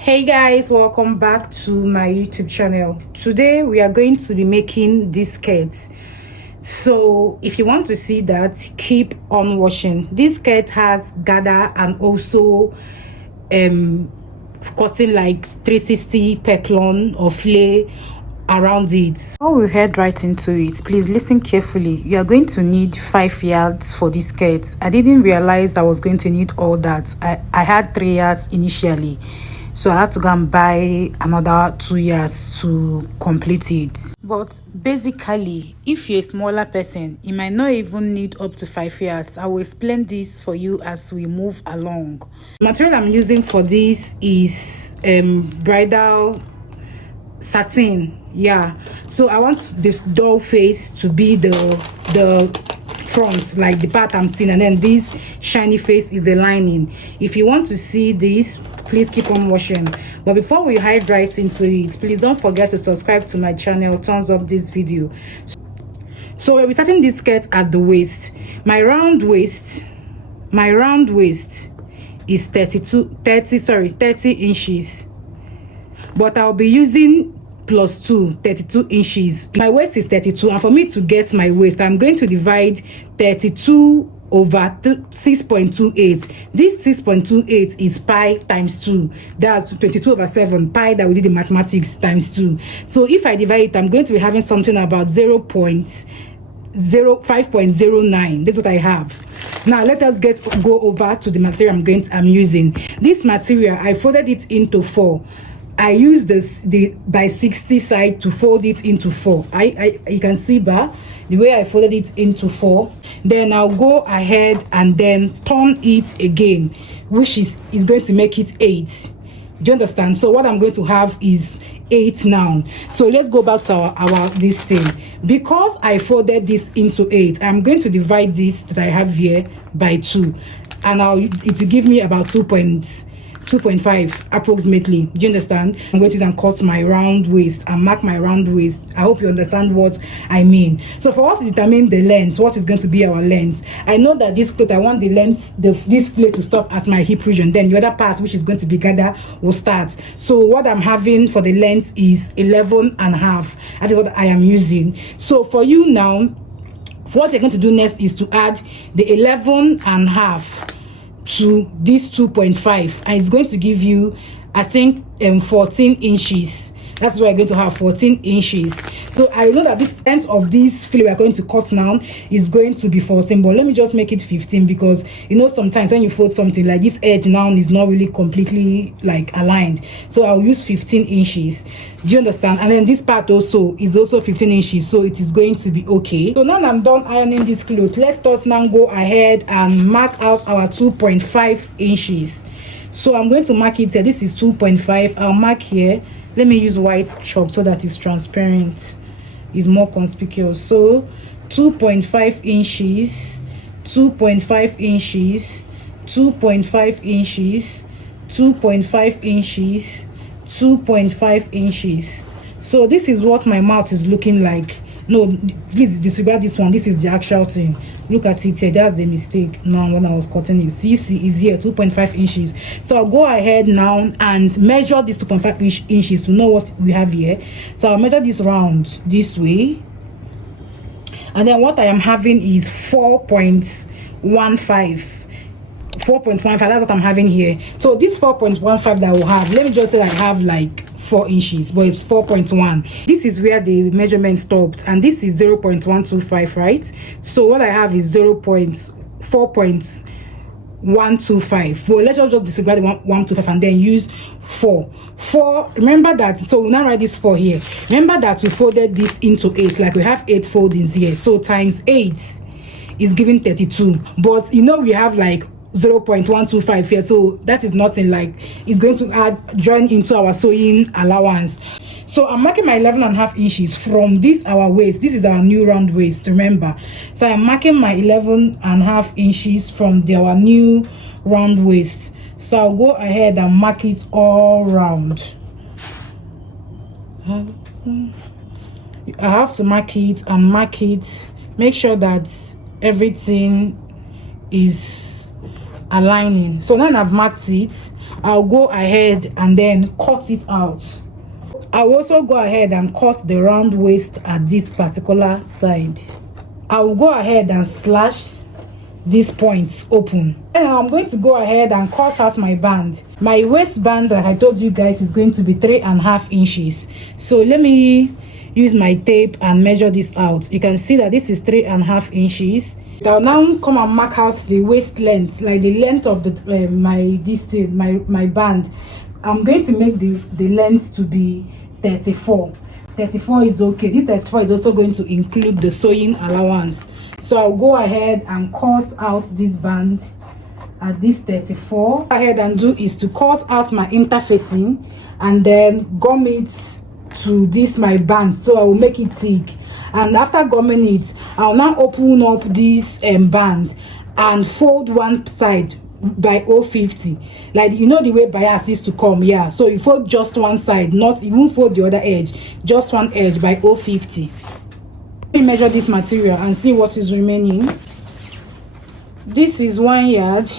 Hey guys, welcome back to my YouTube channel. Today we are going to be making this skirt. So if you want to see that, keep on watching. This skirt has gather and also cutting like 360 peplum or flay around it. So we'll head right into it. Please listen carefully. You are going to need 5 yards for this skirt. I didn't realize I was going to need all that. I had 3 yards initially, so I had to go and buy another 2 yards to complete it. But basically, if you're a smaller person, you might not even need up to 5 yards. I will explain this for you as we move along. The material I'm using for this is bridal satin. Yeah, so I want this doll face to be the front, like the part I'm seeing, and then this shiny face is the lining. If you want to see this, please keep on watching. But before we hide right into it, please don't forget to subscribe to my channel, thumbs up this video. So we're starting this skirt at the waist. My round waist is 30 inches, but I'll be using plus 32 inches. My waist is 32, and for me to get my waist, I'm going to divide 32 over 6.28. This 6.28 is pi times 2. That's 22 over 7 pi that we did in mathematics times 2. So if I divide it, I'm going to be having something about 5.09. That's what I have. Now let us go over to the material I'm using. This material, I folded it into 4. I use the by 60 side to fold it into 4. You can see the way I folded it into 4. Then I'll go ahead and then turn it again, which is going to make it 8. Do you understand? So what I'm going to have is 8 now. So let's go back to our this thing. Because I folded this into 8, I'm going to divide this that I have here by 2, and it will give me about 2.5 approximately. Do you understand? I'm going to use and cut my round waist and mark my round waist. I hope you understand what I mean. So for us to determine the length, what is going to be our length, I know that this plate, I want the length, this plate to stop at my hip region. Then the other part, which is going to be gather, will start. So what I'm having for the length is 11.5. That is what I am using. So for you now, what you're going to do next is to add the 11.5 to this 2.5, and it's going to give you, I think, 14 inches. That's why we're going to have 14 inches. So I know that this end of this fillet we're going to cut now is going to be 14, but let me just make it 15, because you know sometimes when you fold something like this, edge now is not really completely like aligned. So I'll use 15 inches. Do you understand? And then this part also is also 15 inches, so it is going to be okay. So now I'm done ironing this cloth. Let us now go ahead and mark out our 2.5 inches. So I'm going to mark it here. This is 2.5. I'll mark here. Let me use white chalk so that it's transparent, is more conspicuous. So 2.5 inches, 2.5 inches, 2.5 inches, 2.5 inches, 2.5 inches. So this is what my mouth is looking like. No, please disregard this one. This is the actual thing. Look at it here. That's the mistake now when I was cutting it. See, is here 2.5 inches. So I'll go ahead now and measure this 2.5 inches to know what we have here. So I'll measure this round this way, and then what I am having is 4.15. 4.15, that's what I'm having here. So this 4.15 that I will have, let me just say I have like 4 inches, but it's 4.1. This is where the measurement stopped, and this is 0.125, right? So what I have is 4.125. Well, let's just disregard the 125 and then use 4. Remember that, so we'll now write this 4 here. Remember that we folded this into 8, like we have 8 foldings here. So times 8 is giving 32, but you know we have like 0.125 here, so that is nothing. Like it's going to join into our sewing allowance. So I'm marking my 11.5 inches from this our waist. This is our new round waist, remember. So I'm marking my 11.5 inches from our new round waist. So I'll go ahead and mark it all round. I have to mark it and mark it, make sure that everything is aligning. So now I've marked it, I'll go ahead and then cut it out. I'll also go ahead and cut the round waist at this particular side. I'll go ahead and slash these points open, and I'm going to go ahead and cut out my band. My waistband that I told you guys is going to be 3.5 inches. So let me use my tape and measure this out. You can see that this is 3.5 inches. I'll now come and mark out the waist length, like the length of the my band. I'm going to make the length to be 34. 34 is okay. This 34 is also going to include the sewing allowance. So I'll go ahead and cut out this band at this 34. What I ahead and do is to cut out my interfacing and then gum it to this my band, so I will make it thick. And after gumming it, I'll now open up this band and fold one side by 050, like you know the way bias used to come. Yeah, so you fold just one side, not you won't fold the other edge, just one edge by 050. Let me measure this material and see what is remaining. This is 1 yard.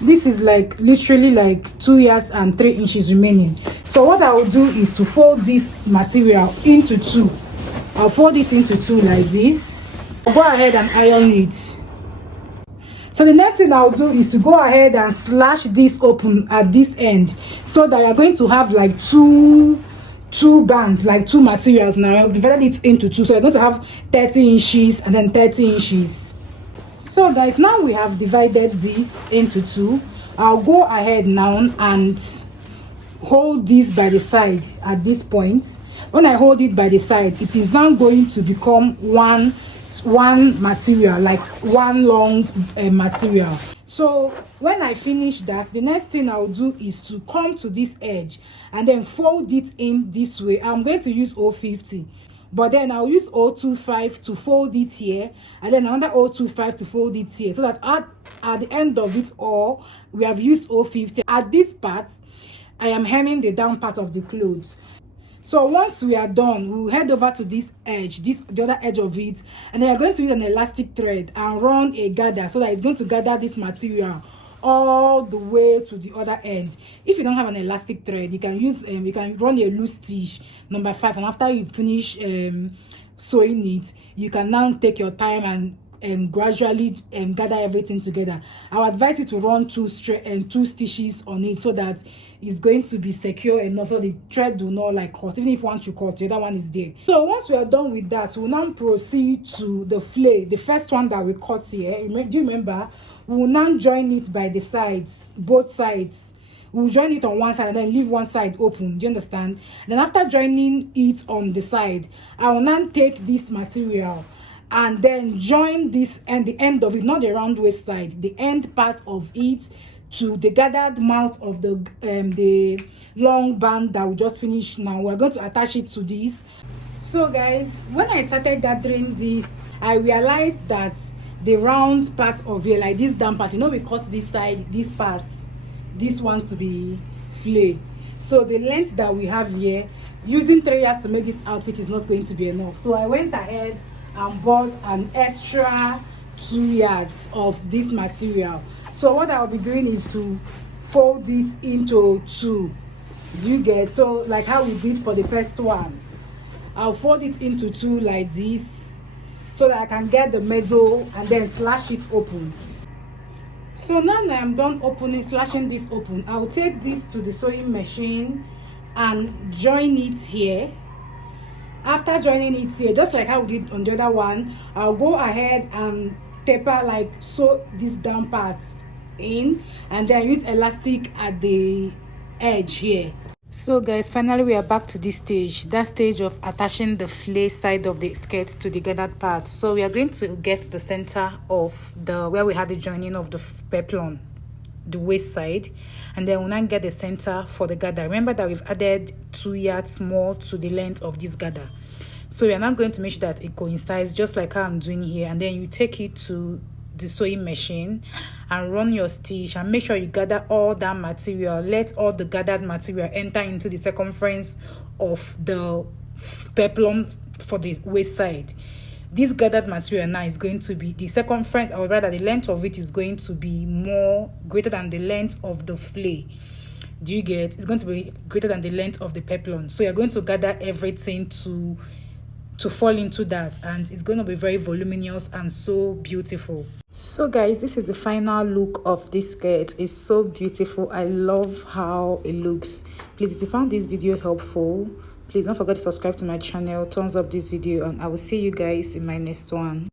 This is like literally like 2 yards and 3 inches remaining. So what I will do is to fold this material into two. I'll fold it into two like this. I'll go ahead and iron it. So the next thing I'll do is to go ahead and slash this open at this end, so that you're going to have like two bands, like two materials. Now I've divided it into two, so you're going to have 30 inches and then 30 inches. So guys, now we have divided this into two. I'll go ahead now and hold this by the side at this point. When I hold it by the side, it is now going to become one material, like one long material. So when I finish that, the next thing I'll do is to come to this edge and then fold it in this way. I'm going to use 050, but then I'll use 025 to fold it here, and then another 025 to fold it here, so that at the end of it all, we have used 050. At this part, I am hemming the down part of the clothes. So once we are done, we'll head over to this edge, the other edge of it, and then you're going to use an elastic thread and run a gather, so that it's going to gather this material all the way to the other end. If you don't have an elastic thread, you can use you can run a loose stitch number 5, and after you finish sewing it, you can now take your time and gradually gather everything together. I would advise you to run two stitches on it, so that it's going to be secure enough, so the thread will not like cut. Even if one should cut, the other one is there. So once we are done with that, we'll now proceed to the flay, the first one that we cut here. Do you remember? We'll now join it by the sides, both sides. We'll join it on one side and then leave one side open. Do you understand? Then after joining it on the side, I will now take this material and then join this and the end of it, not the round waist side, the end part of it, to the gathered mouth of the long band that we just finished. Now we're going to attach it to this. So guys, when I started gathering this, I realized that the round part of it, like this down part, you know, we cut this side, this part, this one to be flay. So the length that we have here, using 3 yards to make this outfit is not going to be enough. So I went ahead and bought an extra 2 yards of this material. So what I'll be doing is to fold it into two. Do you get? So like how we did for the first one, I'll fold it into two like this, so that I can get the middle and then slash it open. So now that I'm done slashing this open, I'll take this to the sewing machine and join it here. After joining it here, just like how we did on the other one, I'll go ahead and taper, like sew this down part in, and then use elastic at the edge here. So guys, finally we are back to this stage, that stage of attaching the flay side of the skirt to the gathered part. So we are going to get the center of the where we had the joining of the peplum, the waist side, and then we'll now get the center for the gather. Remember that we've added 2 yards more to the length of this gather, so we are now going to make sure that it coincides, just like how I'm doing here. And then you take it to the sewing machine and run your stitch, and make sure you gather all that material. Let all the gathered material enter into the circumference of the peplum for the waist side. this gathered material now is going to be the second front, or rather the length of it is going to be more greater than the length of the flay. Do you get? It's going to be greater than the length of the peplum. So you're going to gather everything to fall into that, and it's going to be very voluminous and so beautiful. So guys, this is the final look of this skirt. It's so beautiful. I love how it looks. Please, if you found this video helpful, please don't forget to subscribe to my channel, thumbs up this video, and I will see you guys in my next one.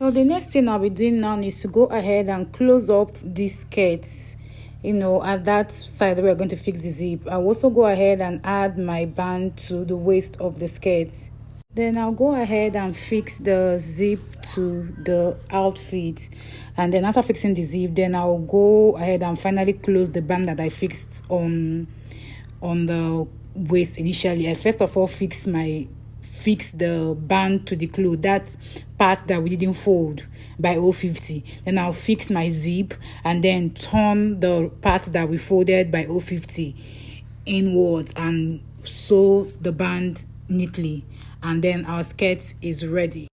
So the next thing I'll be doing now is to go ahead and close up these skirts, at that side where we're going to fix the zip. I'll also go ahead and add my band to the waist of the skirts. Then I'll go ahead and fix the zip to the outfit. And then after fixing the zip, then I'll go ahead and finally close the band that I fixed on the waist initially. I first of all fix the band to the cloth, that part that we didn't fold by 050. Then I'll fix my zip and then turn the part that we folded by 050 inwards and sew the band neatly, and then our skirt is ready.